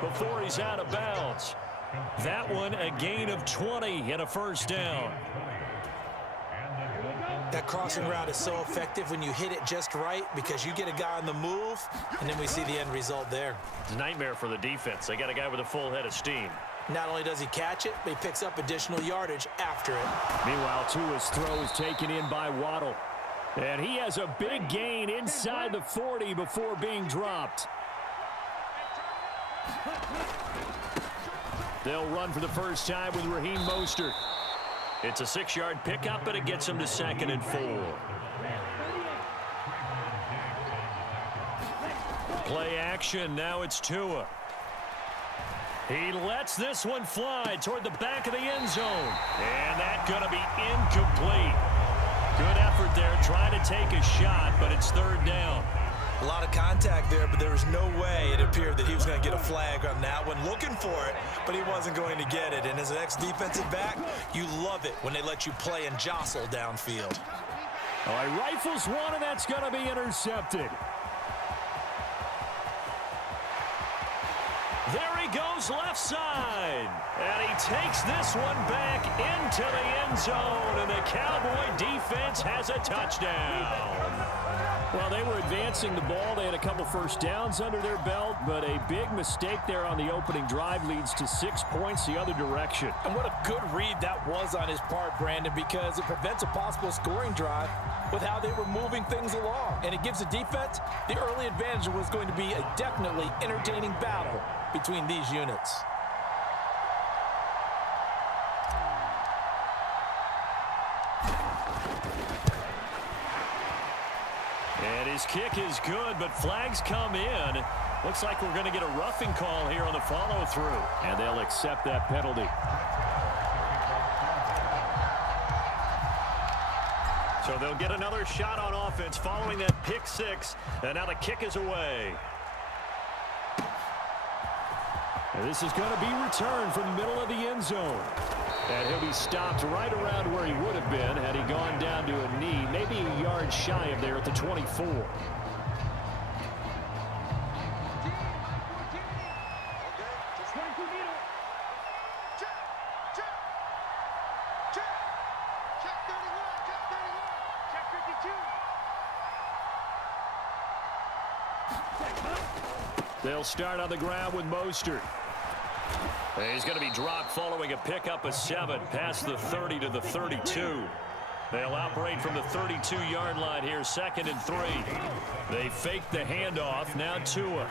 before he's out of bounds. That one a gain of 20 and a first down. That crossing route is so effective when you hit it just right because you get a guy on the move, and then we see the end result there. It's a nightmare for the defense. They got a guy with a full head of steam. Not only does he catch it, but he picks up additional yardage after it. Meanwhile, Tua's throw is taken in by Waddle. And he has a big gain inside the 40 before being dropped. They'll run for the first time with Raheem Mostert. It's a 6-yard pickup, but it gets him to 2nd and 4. Play action. Now it's Tua. He lets this one fly toward the back of the end zone. And that's going to be incomplete. Good effort there trying to take a shot, but it's 3rd down. A lot of contact there, but there was no way it appeared that he was going to get a flag on that one. Looking for it, but he wasn't going to get it. And as an ex-defensive back, you love it when they let you play and jostle downfield. All right, rifles one, and that's going to be intercepted. There he goes left side. And he takes this one back into the end zone. And the Cowboy defense has a touchdown. Well, they were advancing the ball. They had a couple first downs under their belt, but a big mistake there on the opening drive leads to 6 points the other direction. And what a good read that was on his part, Brandon, because it prevents a possible scoring drive with how they were moving things along. And it gives the defense the early advantage. Was going to be a definitely entertaining battle between these units. And his kick is good, but flags come in. Looks like we're going to get a roughing call here on the follow-through. And they'll accept that penalty. So they'll get another shot on offense following that pick 6. And now the kick is away. And this is going to be returned from the middle of the end zone. And he'll be stopped right around where he would have been had he gone down to a knee, maybe a yard shy of there at the 24. They'll start on the ground with Mostert. He's going to be dropped following a pickup of 7 past the 30 to the 32. They'll operate from the 32-yard line here, 2nd and 3. They fake the handoff. Now Tua.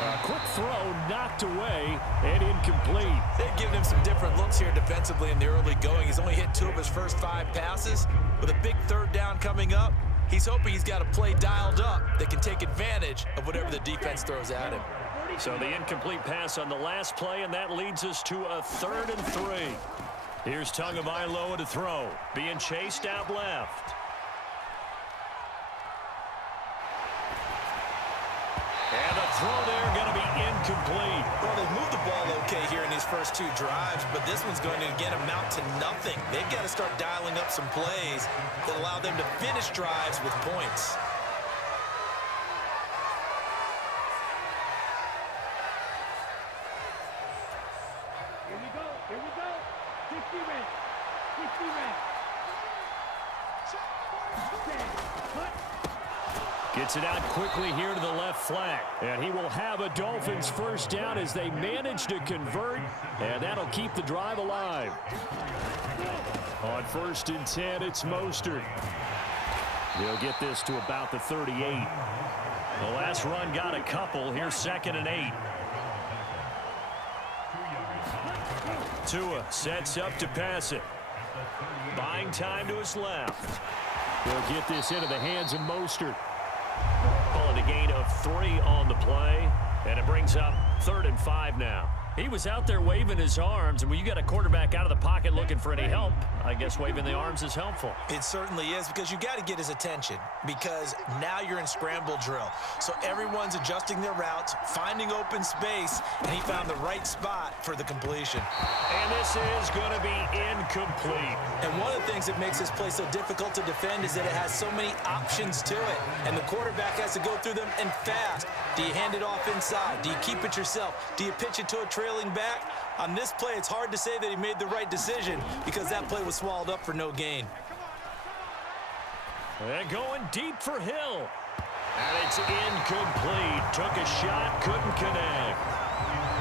A quick throw knocked away and incomplete. They've given him some different looks here defensively in the early going. He's only hit 2 of his first 5 passes. With a big 3rd down coming up, he's hoping he's got a play dialed up that can take advantage of whatever the defense throws at him. So the incomplete pass on the last play, and that leads us to a 3rd and 3. Here's Tagovailoa to throw. Being chased out left. And the throw there going to be incomplete. Well, they've moved the ball okay here in these first 2 drives, but this one's going to again amount to nothing. They've got to start dialing up some plays that allow them to finish drives with points. Gets it out quickly here to the left flank. And he will have a Dolphins first down as they manage to convert. And that'll keep the drive alive. On 1st and 10, it's Mostert. He'll get this to about the 38. The last run got a couple. Here's 2nd and 8. Tua sets up to pass it. Buying time to his left. He'll get this into the hands of Mostert. Calling a gain of 3 on the play, and it brings up 3rd and 5 now. He was out there waving his arms, and when you got a quarterback out of the pocket looking for any help, I guess waving the arms is helpful. It certainly is, because you got to get his attention, because now you're in scramble drill. So everyone's adjusting their routes, finding open space, and he found the right spot for the completion. And this is going to be incomplete. And one of the things that makes this play so difficult to defend is that it has so many options to it, and the quarterback has to go through them and fast. Do you hand it off inside? Do you keep it yourself? Do you pitch it to a trailing back? On this play, it's hard to say that he made the right decision because that play was swallowed up for no gain. And going deep for Hill. And it's incomplete. Took a shot, couldn't connect.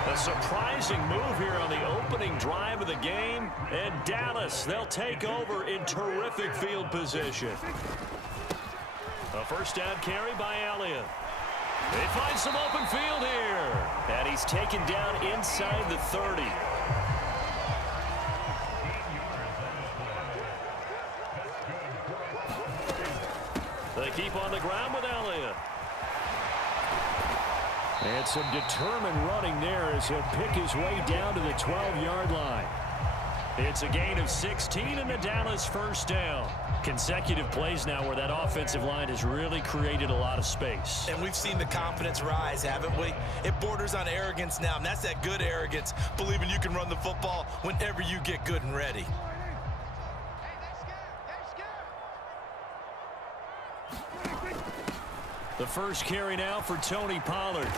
A surprising move here on the opening drive of the game. And Dallas, they'll take over in terrific field position. A first down carry by Elliott. They find some open field here. And he's taken down inside the 30. They keep on the ground with Elliott. And some determined running there as he'll pick his way down to the 12-yard line. It's a gain of 16 and a Dallas first down. Consecutive plays now where that offensive line has really created a lot of space. And we've seen the confidence rise, haven't we? It borders on arrogance now, and that's that good arrogance, believing you can run the football whenever you get good and ready. The first carry now for Tony Pollard.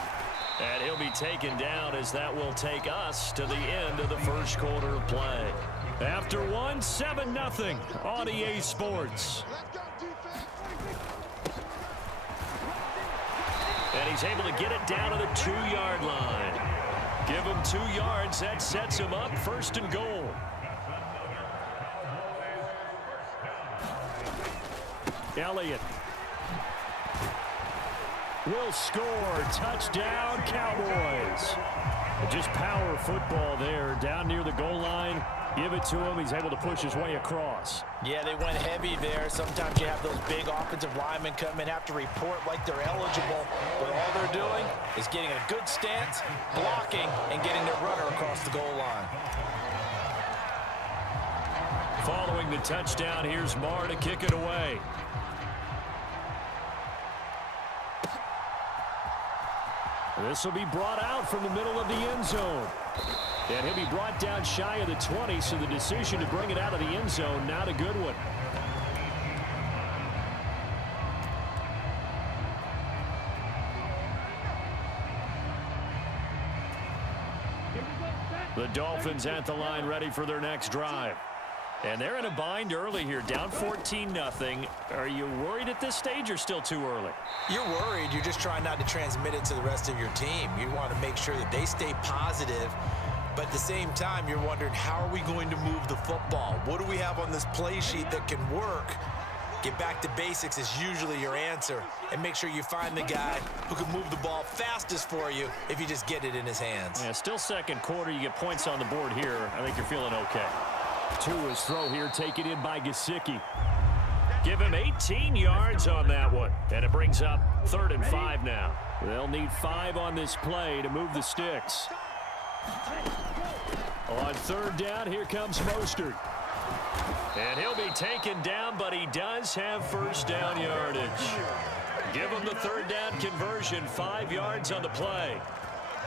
And he'll be taken down as that will take us to the end of the first quarter of play. After one, 7-0 on EA Sports. And he's able to get it down to the 2-yard line. Give him 2 yards. That sets him up first and goal. Elliott will score. Touchdown, Cowboys. Just power football there. Down near the goal line. Give it to him. He's able to push his way across. Yeah, they went heavy there. Sometimes you have those big offensive linemen come in, have to report like they're eligible. But all they're doing is getting a good stance, blocking, and getting their runner across the goal line. Following the touchdown, here's Marr to kick it away. This will be brought out from the middle of the end zone. And he'll be brought down shy of the 20, so the decision to bring it out of the end zone, not a good one. The Dolphins at the line ready for their next drive. And they're in a bind early here, down 14-0. Are you worried at this stage or still too early? You're worried. You're just trying not to transmit it to the rest of your team. You want to make sure that they stay positive. But at the same time, you're wondering, how are we going to move the football? What do we have on this play sheet that can work? Get back to basics is usually your answer. And make sure you find the guy who can move the ball fastest for you if you just get it in his hands. Yeah, still second quarter. You get points on the board here. I think you're feeling okay. Tua's throw here taken in by Gesicki. Give him 18 yards on that one. And it brings up 3rd and 5 now. They'll need 5 on this play to move the sticks. On 3rd down, here comes Mostert. And he'll be taken down, but he does have first down yardage. Give him the 3rd down conversion, 5 yards on the play.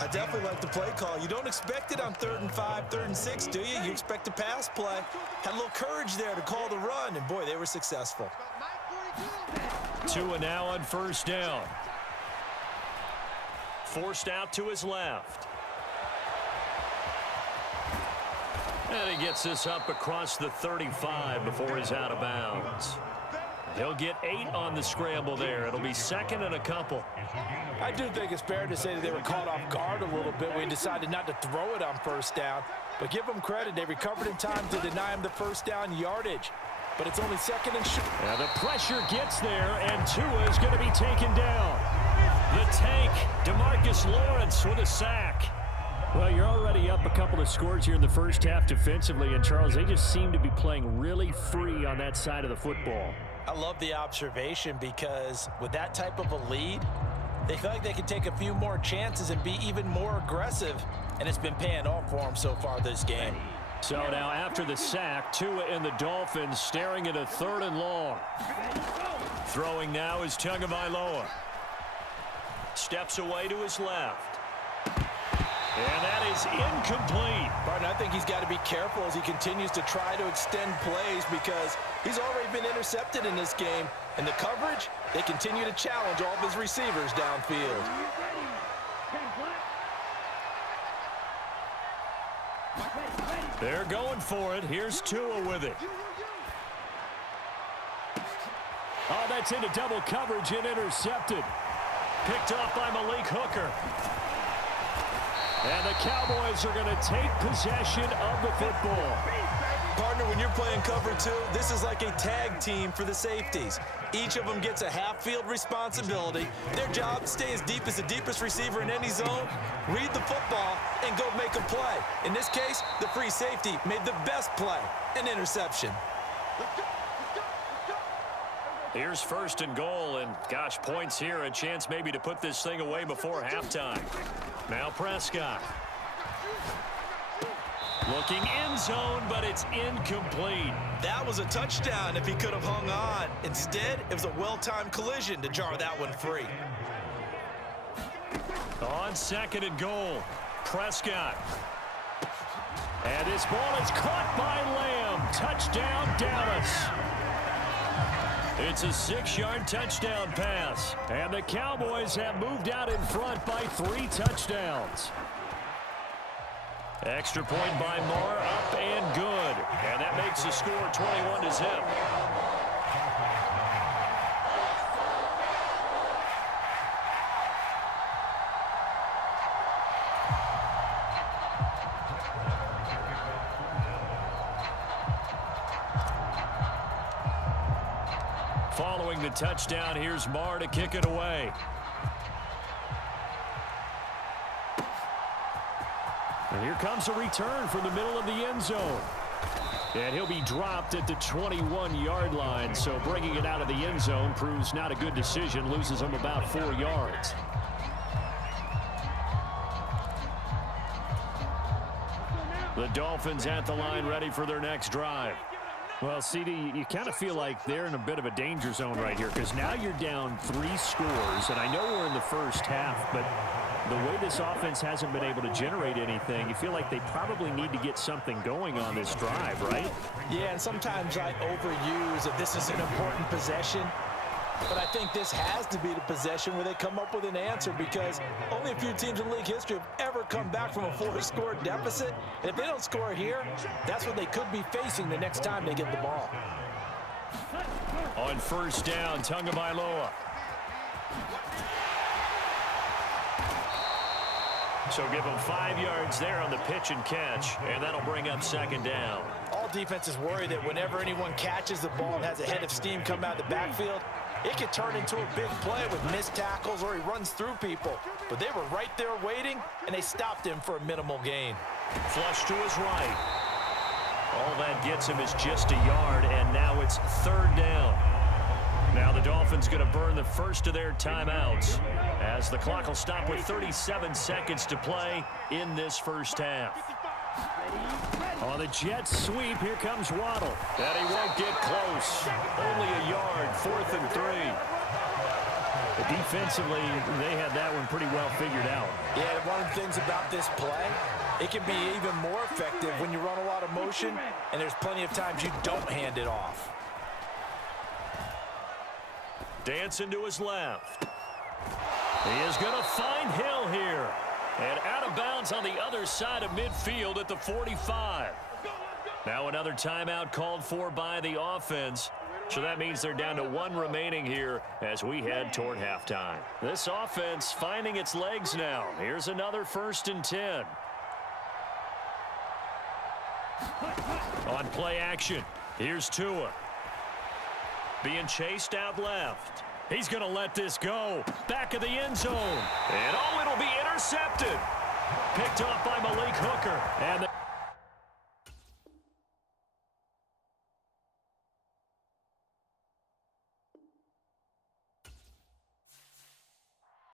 I definitely like the play call. You don't expect it on 3rd and 5, 3rd and 6, do you? You expect a pass play. Had a little courage there to call the run, and boy, they were successful. Tua now on first down. Forced out to his left. And he gets this up across the 35 before he's out of bounds. He'll get 8 on the scramble there. It'll be 2nd and a couple. I do think it's fair to say that they were caught off guard a little bit when he decided not to throw it on first down. But give them credit. They recovered in time to deny him the first down yardage. But it's only 2nd and short. Now the pressure gets there, and Tua is going to be taken down. The tank, DeMarcus Lawrence with a sack. Well, you're already up a couple of scores here in the first half defensively, and Charles, they just seem to be playing really free on that side of the football. I love the observation because with that type of a lead, they feel like they can take a few more chances and be even more aggressive, and it's been paying off for them so far this game. So now after the sack, Tua and the Dolphins staring at a 3rd and long. Throwing now is Tagovailoa. Steps away to his left. And that is incomplete. Barton, I think he's got to be careful as he continues to try to extend plays because he's already been intercepted in this game. And the coverage, they continue to challenge all of his receivers downfield. They're going for it. Here's Tua with it. Oh, that's into double coverage and intercepted. Picked off by Malik Hooker. And the Cowboys are going to take possession of the football. Partner, when you're playing cover two, this is like a tag team for the safeties. Each of them gets a half-field responsibility. Their job, stay as deep as the deepest receiver in any zone, read the football, and go make a play. In this case, the free safety made the best play, an interception. Here's first and goal, and gosh, points here, a chance maybe to put this thing away before halftime. Now Prescott. Looking end zone, but it's incomplete. That was a touchdown if he could have hung on. Instead, it was a well-timed collision to jar that one free. On second and goal, Prescott. And this ball is caught by Lamb. Touchdown, Dallas. It's a 6-yard touchdown pass. And the Cowboys have moved out in front by 3 touchdowns. Extra point by Moore, up and good. And that makes the score 21-0. Following the touchdown, here's Moore to kick it away. And here comes a return from the middle of the end zone. And he'll be dropped at the 21-yard line. So bringing it out of the end zone proves not a good decision. Loses him about 4 yards. The Dolphins at the line, ready for their next drive. Well, CD, you kind of feel like they're in a bit of a danger zone right here because now you're down 3 scores. And I know we're in the first half, but the way this offense hasn't been able to generate anything, you feel like they probably need to get something going on this drive, right? Yeah, and sometimes I overuse that this is an important possession. But I think this has to be the possession where they come up with an answer because only a few teams in league history have ever come back from a 4-score deficit. And if they don't score here, that's what they could be facing the next time they get the ball. On first down, Tagovailoa. So give them 5 yards there on the pitch and catch, and that'll bring up second down. All defenses worry that whenever anyone catches the ball and has a head of steam come out of the backfield, it could turn into a big play with missed tackles or he runs through people. But they were right there waiting, and they stopped him for a minimal gain. Flush to his right. All that gets him is just a yard, and now it's third down. Now the Dolphins going to burn the first of their timeouts as the clock will stop with 37 seconds to play in this first half. On the jet sweep, here comes Waddle. And he won't get close. Only a yard, 4th and 3. But defensively, they had that one pretty well figured out. Yeah, one of the things about this play, it can be even more effective when you run a lot of motion, and there's plenty of times you don't hand it off. Dancing to his left. He is going to find Hill here. And out of bounds on the other side of midfield at the 45. Now another timeout called for by the offense. So that means they're down to 1 remaining here as we head toward halftime. This offense finding its legs now. Here's another 1st and 10. On play action, here's Tua. Being chased out left. He's going to let this go. Back of the end zone. And oh, it'll be intercepted. Picked off by Malik Hooker. And